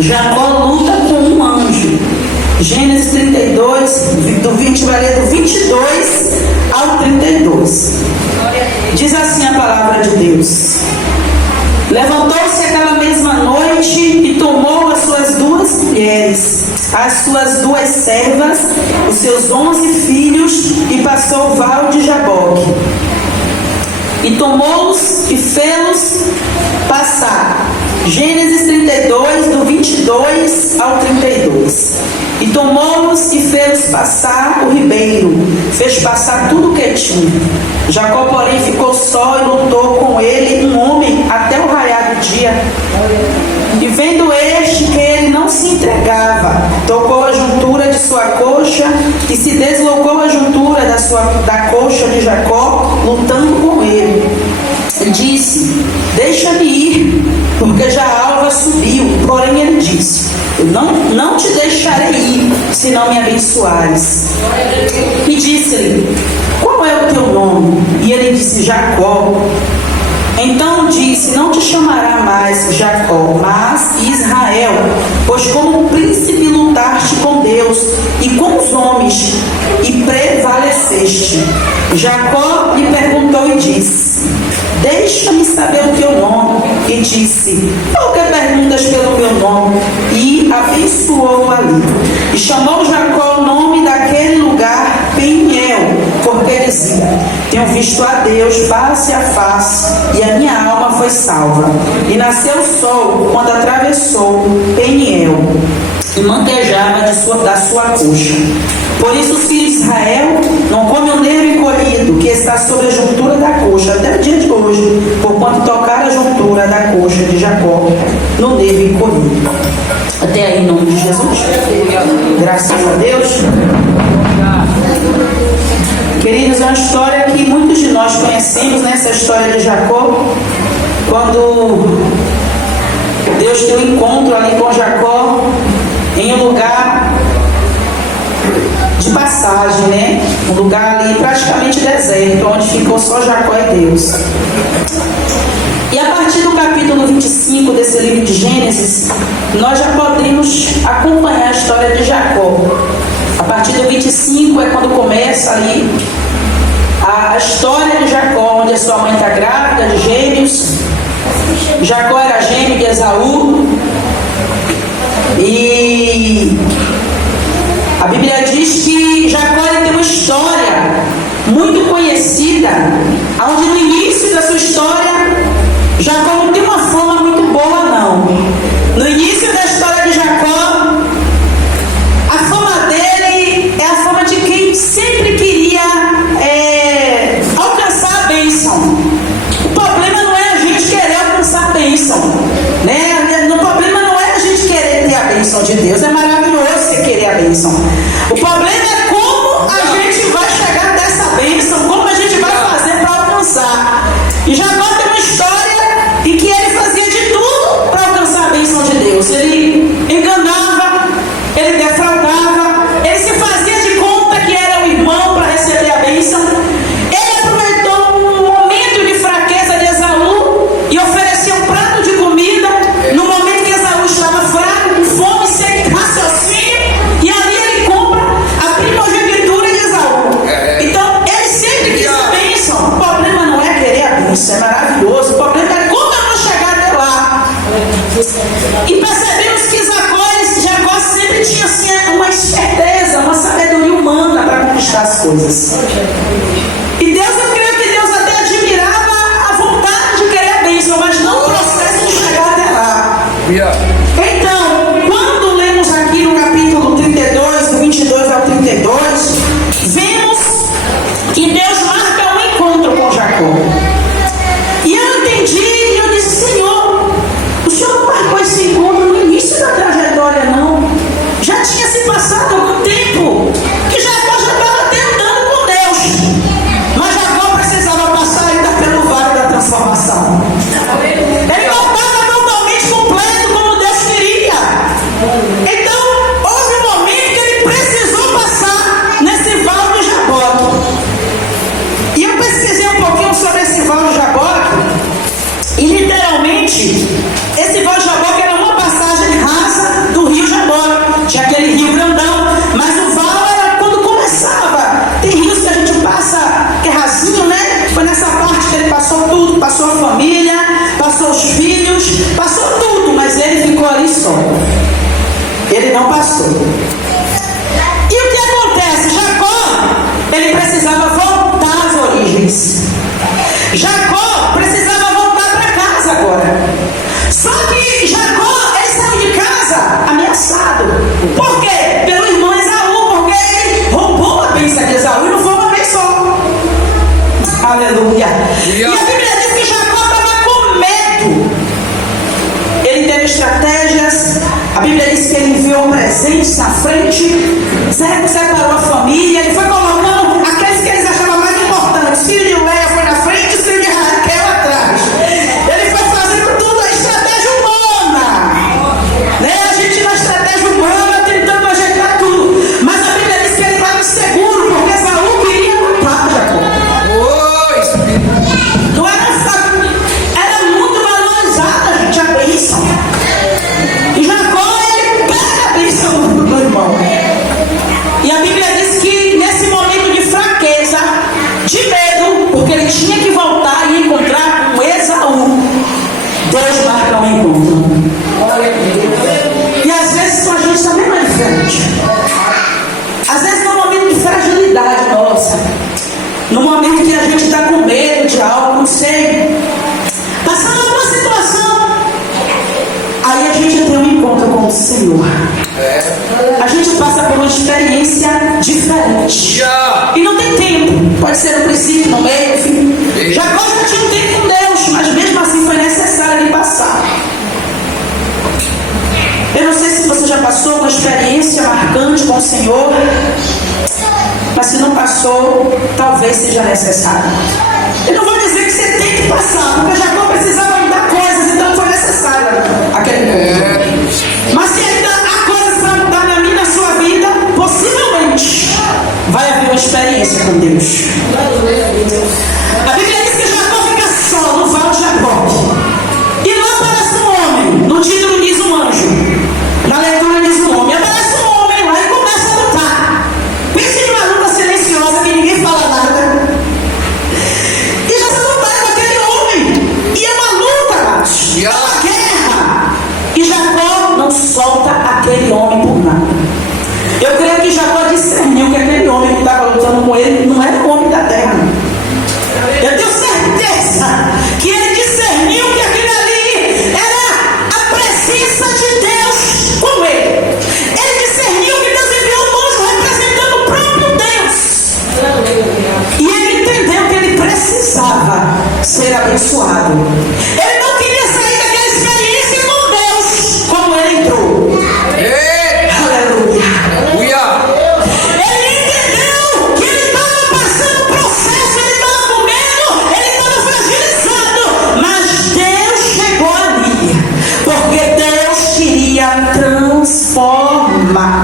Jacó luta com um anjo. Gênesis 32, vai ler do 22 ao 32. Diz assim a palavra de Deus: levantou-se aquela mesma noite e tomou as suas 2 mulheres, as suas 2 servas, os seus 11 filhos, e passou o val de Jaboque. E tomou-os e fê-los passar. Gênesis 32, do 22 ao 32. E tomou-os e fê-los passar o ribeiro, fez passar tudo o que tinha. Jacó, porém, ficou só e lutou com ele um homem até o raiar do dia. E vendo este que ele não se entregava, tocou a juntura de sua coxa e se deslocou a juntura da coxa de Jacó, lutando com ele. E disse: deixa-me ir, porque já a alva subiu. Porém ele disse: eu não te deixarei ir, se não me abençoares. E disse-lhe: qual é o teu nome? E ele disse: Jacó. Então disse: não te chamará mais Jacó, mas Israel, pois como príncipe lutaste com Deus e com os homens, e prevaleceste. Jacó lhe perguntou e disse: deixa-me saber o teu nome. E disse: por que perguntas pelo meu nome? E abençoou ali. E chamou Jacó o nome daquele lugar Peniel, porque dizia: tenho visto a Deus face a face, e a minha alma foi salva. E nasceu o sol quando atravessou Peniel, e manquejava da sua coxa. Por isso os filhos de Israel não comem o nervo encolhido que está sobre a juntura da coxa até o dia de hoje, porquanto tocaram a juntura da coxa de Jacó no nervo encolhido. Até aí, em nome de Jesus. Graças a Deus. Queridos, é uma história que muitos de nós conhecemos, né? Essa história de Jacó, quando Deus tem um encontro ali com Jacó em um lugar de passagem, né? Um lugar ali praticamente deserto, onde ficou só Jacó e Deus. E a partir do capítulo 25 desse livro de Gênesis, nós já podemos acompanhar a história de Jacó. A partir do 25 é quando começa ali a história de Jacó, onde a sua mãe está grávida de gêmeos. Jacó era gêmeo de Esaú. E a Bíblia diz que Jacó tem uma história muito conhecida, onde no início da sua história, Jacó não tem uma fama muito boa, não. No início da história de Jacó, a fama dele é a fama de quem sempre queria alcançar a bênção. O problema não é a gente querer alcançar a bênção, né? O problema não é a gente querer ter a bênção de Deus. É maravilhoso você querer a bênção. O problema é como a gente vai chegar dessa bênção, como a gente vai fazer para alcançar. E Jacó tem uma história em que ele fazia de tudo para alcançar a bênção de Deus. Ele enganava, ele defraudava, ele se fazia de conta que era o irmão para receber a bênção. Ele aproveitou um momento de fraqueza de Esaú e ofereceu um prato de comida no momento que Esaú estava fraco, com fome, sem raciocínio, e ali ele compra a primogenitura de Esaú. Então ele sempre quis a bênção. O problema não é querer a bênção, é maravilhoso. O problema é como eu vou chegar até lá. E percebemos que Jacó sempre tinha assim, uma esperteza, uma sabedoria humana para conquistar as coisas. E Deus, eu creio que Deus até admirava a vontade de querer a bênção, mas não o processo de chegar até lá. Então, quando lemos aqui no capítulo 32, do 22 ao 32, vemos que Deus marca um encontro com Jacó. E eu entendi e eu disse: Senhor, o Senhor não marcou esse encontro no início da trajetória, não. Já tinha se passado algum tempo que Jacó já estava até andando com Deus. Mas Jacó precisava passar ainda pelo vale da transformação. Ele não estava totalmente completo como Deus queria. ele não passou. E o que acontece? Jacó, ele precisava voltar às origens. Jacó precisava voltar para casa agora. Só que Jacó, ele saiu de casa ameaçado. Por quê? Pelo irmão Esaú, porque ele roubou a bênção de Esaú e não foi uma vez só. Aleluia. E a Bíblia diz que Jacó estava com medo. Ele teve estratégias. A Bíblia diz que ele enviou presentes na frente, separou a família, ele foi colocando aqueles que eles achavam mais importantes. O filho de Léa foi na frente, o filho de Raquel atrás. Ele foi fazendo tudo a estratégia humana, né? A gente na estratégia humana tentando ajeitar tudo, mas a Bíblia diz que ele estava seguro, porque Esaú queria matar Jacó. Não era fácil, era muito valorizada, gente, a bênção. E Jacó, ele pega a bênção do irmão. E a Bíblia diz que nesse momento de fraqueza, de medo, porque ele tinha que voltar e encontrar com Esaú, Deus marca um encontro. E às vezes com a gente também não é diferente. Às vezes no momento de fragilidade nossa, no momento que a gente está com medo de algo, não sei, passando alguma situação, aí a gente tem um encontro com o Senhor. A gente passa por uma experiência diferente. E não tem tempo. Pode ser no princípio, no meio, no fim. Jacó já tinha um tempo com Deus, mas mesmo assim foi necessário ele passar. Eu não sei se você já passou uma experiência marcante com o Senhor, mas se não passou, talvez seja necessário. Eu não vou dizer que você tem que passar, porque Jacó precisava mudar coisas, então foi necessário aquele ponto. Mas se ainda há coisas para mudar na minha e na sua vida, possivelmente vai haver uma experiência com Deus. A Bíblia diz que Jacó fica só no vale de Jaboque. E lá aparece um homem, no título diz um anjo, na leitura diz um homem. Aparece um homem lá e começa a lutar. Pense em uma luta silenciosa que ninguém fala nada. E já se lutaram com aquele homem. E é uma luta, é uma guerra. E Jacó não solta aquele homem por nada. Eu creio que Jacó discerniu que aquele homem que estava lutando com ele não era o homem da terra. Eu tenho certeza que ele discerniu que aquele ali era a presença de Deus com ele. Ele discerniu que Deus enviou um anjo representando o próprio Deus. E ele entendeu que ele precisava ser abençoado. Ele não queria sair daquela experiência com Deus como ele entrou. Aleluia. Ele entendeu que ele estava passando um processo, ele estava com medo, ele estava fragilizado, mas Deus chegou ali, porque Deus queria transformar.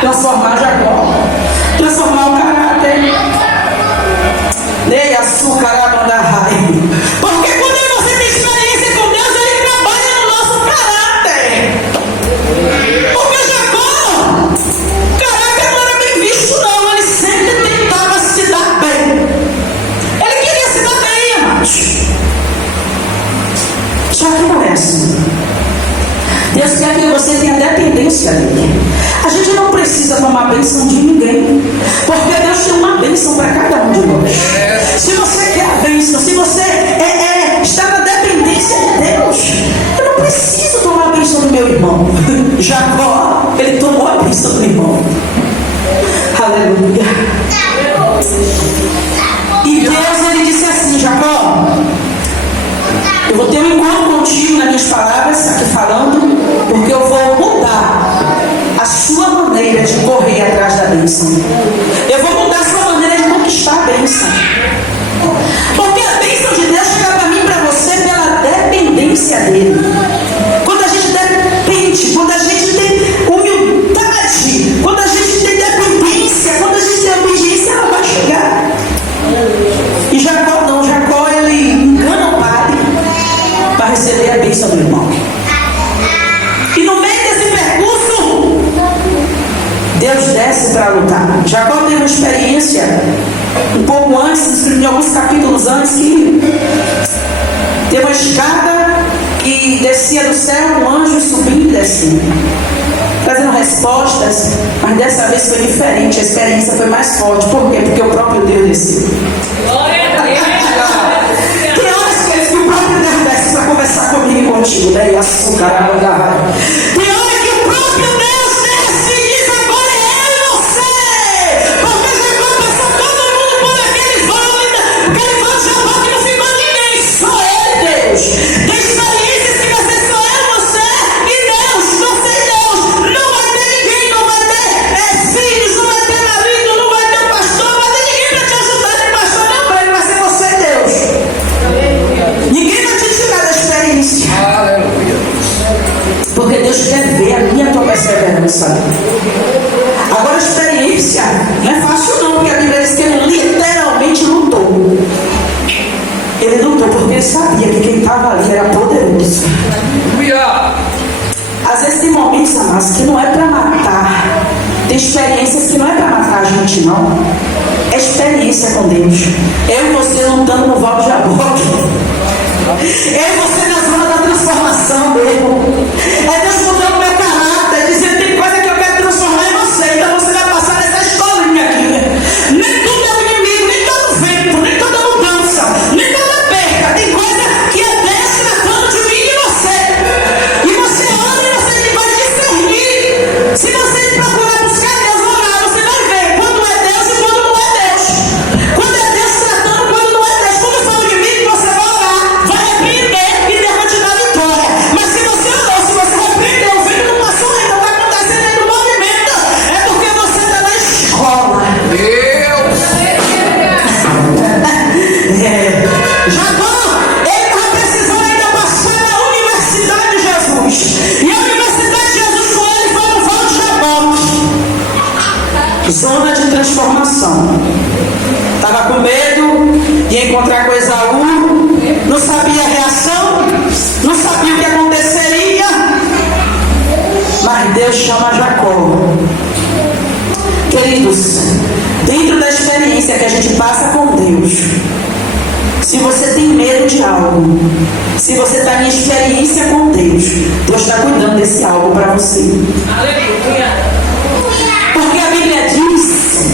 Transformar Jacó, transformar o caráter. Nem açúcar da raiva. Porque quando você tem experiência com Deus, ele trabalha no nosso caráter. Porque Jacó, o caráter não era bem visto, não. Ele sempre tentava se dar bem. Ele queria se dar bem, amados. Só que não é assim. Deus quer que você tenha dependência dele. A gente não precisa tomar a bênção de ninguém, porque Deus tem uma bênção para cada um de nós. Se você quer a bênção, se você está na dependência de Deus, eu não preciso tomar a bênção do meu irmão. Jacó, ele tomou a bênção do irmão. Aleluia. E Deus, ele disse assim: Jacó, eu vou ter um encontro contigo nas minhas palavras, aqui falando, porque eu vou mudar a sua maneira de correr atrás da bênção. Eu vou mudar a sua maneira de conquistar a bênção. Porque a bênção de Deus chega para mim e para você pela dependência dele. Quando a gente depende, quando a gente tem humildade, quando a gente tem dependência, quando a gente tem obediência, ela vai chegar. E Jacó não, Jacó ele engana o pai para receber a bênção do irmão. E no meio desse percurso, Deus desce para lutar. Jacó teve uma experiência um pouco antes, em alguns capítulos antes, que teve uma escada e e descia do céu um anjo subindo e descendo, trazendo respostas, mas dessa vez foi diferente, a experiência foi mais forte. Por quê? Porque o próprio Deus desceu. Tem horas que o próprio Deus desce para conversar comigo e contigo, né? E açúcar, tem hora que o próprio Deus desce e diz: agora é eu e você. Porque já passou todo mundo por aquele vão Jabó que não ficou ninguém, só ele, Deus. Tem experiências que vai ser só eu, você e Deus, você e Deus. Não vai ter ninguém, não vai ter filhos, não vai ter marido, não vai ter pastor, não vai ter ninguém para te ajudar, nem pastor, não, para ele vai ser você e Deus. Ninguém vai te tirar da experiência. Aleluia. Porque Deus quer ver a minha tua perseverança. Agora a experiência não é fácil não, porque a Bíblia diz que ele literalmente lutou. Ele lutou porque ele sabia que quem estava ali era poderoso. Aleluia. Às vezes tem momentos, amados, que não é para matar. Tem experiências que não é para matar a gente, não. É experiência com Deus. Eu e você lutando no Val de Jaboque. Eu e você na zona da transformação mesmo. É Deus mudando meu caráter, dizendo: tem coisa que eu quero transformar em você. Então você vai passar nessa escolinha aqui. Nem tudo é o inimigo, nem todo vento, nem toda mudança, nem toda perda. Tem coisa que é Deus tratando de mim e você. E você olha e você vai discernir. Se você procurar buscar Deus, orar, você vai ver quando é Deus e quando não é Deus. Quando é Deus tratando, quando não é Deus. Quando for o inimigo, você vai orar, vai repreender e Deus vai te dar vitória. Mas se você orou, se você repreendeu, o vento não passou ainda, vai acontecer dentro do movimento. É porque você está na escola. Deus. Jacó, ele estava precisando ainda passar na Universidade de Jesus. E a Universidade de Jesus com ele foi no Val de Jaboque. Zona de transformação. Estava com medo de encontrar com Esaú. Não sabia a reação. Não sabia o que aconteceria. Mas Deus chama Jacó. Queridos, dentro da experiência que a gente passa com Deus, se você tem medo de algo, se você está em experiência com Deus, Deus está cuidando desse algo para você. Porque a Bíblia diz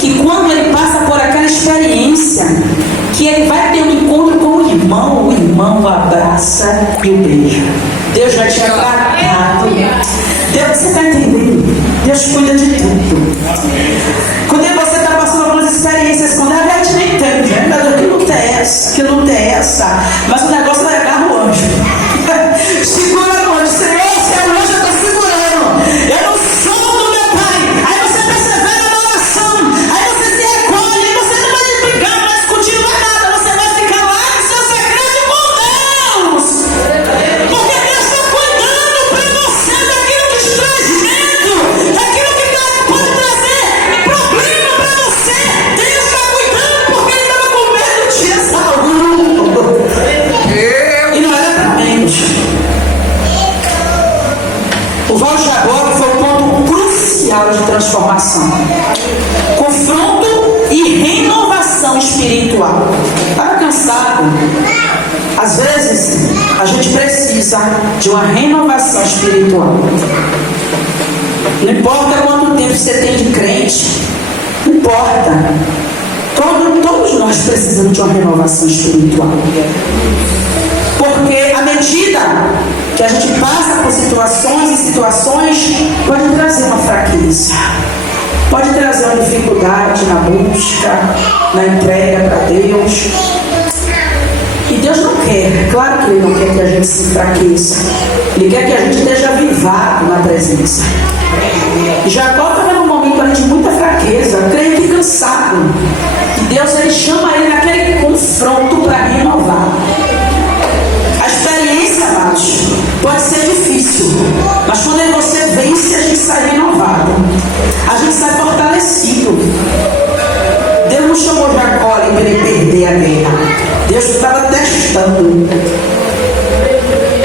que quando ele passa por aquela experiência, que ele vai ter um encontro com o irmão o abraça e o beija. Deus vai te tratado. Deus, você está entendendo? Deus cuida de tudo. Quando você está passando algumas experiências com Deus, a gente nem entende, né? Que luta é essa? Que luta é essa? Mas o negócio vai agarrar o anjo. Segura o anjo. Senhor, esse é o anjo, eu estou segurando. Eu não sou do meu pai. Aí você persevera na oração. Aí você se recolhe. E você não vai brigar, não vai discutir, não vai nada. Você vai ficar lá no seu segredo com Deus. Porque Deus está cuidando para você daquilo que te traz medo, daquilo que pode trazer problema para você. Deus está cuidando porque ele estava com medo de Esaú. E não era para menos. O Val de Jaboque foi um ponto crucial de transformação, confronto e renovação espiritual. Estava cansado? Às vezes a gente precisa de uma renovação espiritual. Não importa quanto tempo você tem de crente, não importa. Todos nós precisamos de uma renovação espiritual. Porque à medida que a gente passa por situações e situações, pode trazer uma fraqueza, pode trazer uma dificuldade na busca, na entrega para Deus. E Deus não quer, claro que Ele não quer que a gente se enfraqueça. Ele quer que a gente esteja avivado na presença. Jacó estava num momento ali de muita fraqueza, creio que cansado. E Deus ele chama ele naquele confronto para renovar. A experiência, amados, pode ser difícil, mas quando você vence, a gente sai renovado, a gente sai fortalecido. Deus não chamou Jacó para ele perder a guerra. Deus estava testando.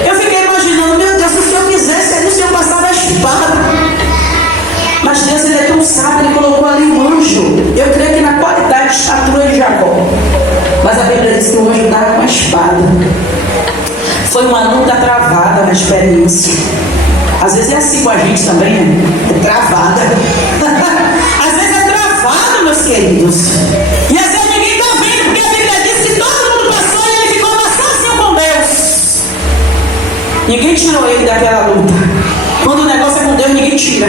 Eu fiquei imaginando, meu Deus, se o Senhor quisesse, ali o Senhor passava a espada. Mas Deus ele é tão sábio, Ele colocou ali um anjo. Eu creio que na qualidade de estatura de Jacó. Mas a Bíblia diz que o anjo estava com a espada. Foi uma luta travada. experiência. Às vezes é assim com a gente também, né? É travada. Às vezes é travado, meus queridos. E às vezes ninguém está vendo, porque a Bíblia diz que todo mundo passou e ele ficou lá sozinho com Deus. Ninguém tirou ele daquela luta. Quando o negócio é com Deus, ninguém tira.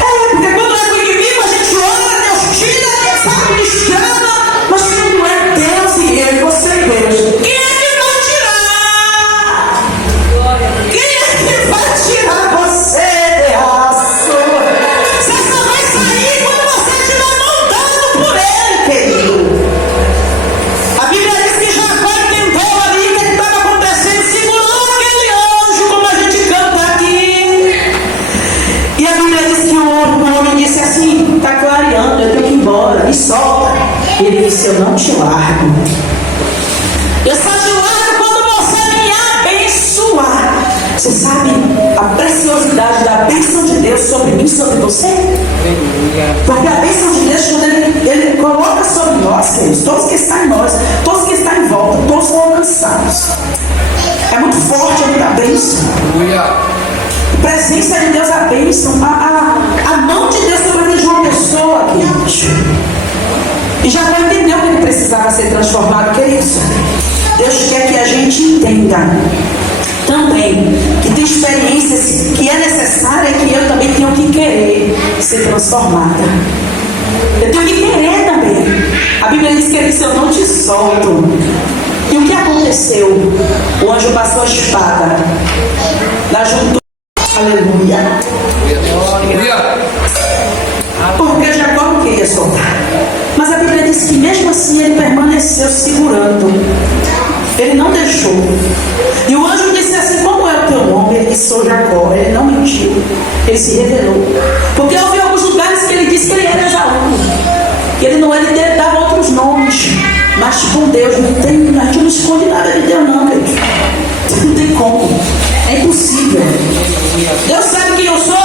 Porque quando é com o inimigo, a gente ora, Deus tira, sabe, me chama. Mas quando é Deus e ele, você e Deus, quem é que vai tirar? Quem é que vai tirar você, Deus? Você só vai sair quando você estiver montado por ele, querido. A Bíblia diz que Jacó entendeu ali o que estava acontecendo, segurou aquele anjo, como a gente canta aqui. E a Bíblia diz que o homem disse assim: está clareando, eu tenho que ir embora, me solta. Ele disse: eu não te largo. Eu só te largo quando você me abençoar. Você sabe a preciosidade da bênção de Deus sobre mim, sobre você? Porque a bênção de Deus, quando ele coloca sobre nós, queridos, todos que estão em nós, todos que estão em volta, todos são alcançados. É muito forte a minha bênção. A presença de Deus, a bênção, a mão de Deus sobre a vida de uma pessoa, queridos. E Jacó entendeu que ele precisava ser transformado, queridos. Deus quer que a gente entenda também que tem experiências que é necessária, que eu também tenho que querer ser transformada. Eu tenho que querer também. A Bíblia diz que ele disse: eu não te solto. E o que aconteceu? O anjo passou a espada na juntura. Aleluia. Porque Jacó não queria soltar. Mas a Bíblia diz que mesmo assim ele permaneceu segurando. Ele não deixou. E o anjo disse assim: como é o teu nome? Ele disse: sou Jacó. Ele não mentiu. Ele se revelou. Porque houve alguns lugares que ele disse que ele era Esaú. Que ele não era, ele dava outros nomes. Mas com Deus não tem, a gente não esconde nada de Deus não, querido. Não tem como. É impossível. Deus sabe quem eu sou.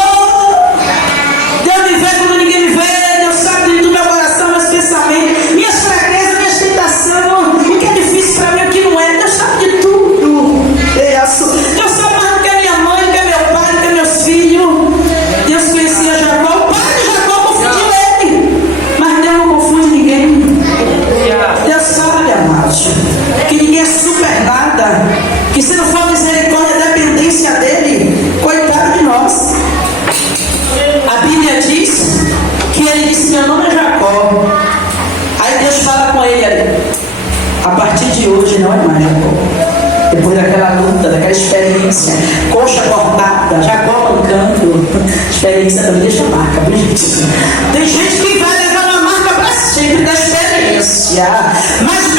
Deus me vê quando ninguém me vê. Deus sabe do meu coração, meus pensamentos, minhas fraquezas, minhas tentações, o que é difícil para mim, o que não é. Deus sabe de tudo. Deus sabe mais do que a minha mãe, do que meu pai, do que meus filhos. Deus conhecia Jacó. O pai de Jacó confundiu ele. Mas Deus não confunde ninguém. Deus sabe, amados, que ninguém é super nada. Que se não for misericórdia, dependência dele, coitado de nós. A Bíblia diz que ele disse: meu nome é Jacó. Aí Deus fala com ele ali: a partir de hoje não é mais Jacó. Depois daquela luta, daquela experiência, coxa cortada, Jacó mancando. Experiência também deixa marca, viu, gente? Tem gente que vai levar uma marca para sempre da experiência. Mas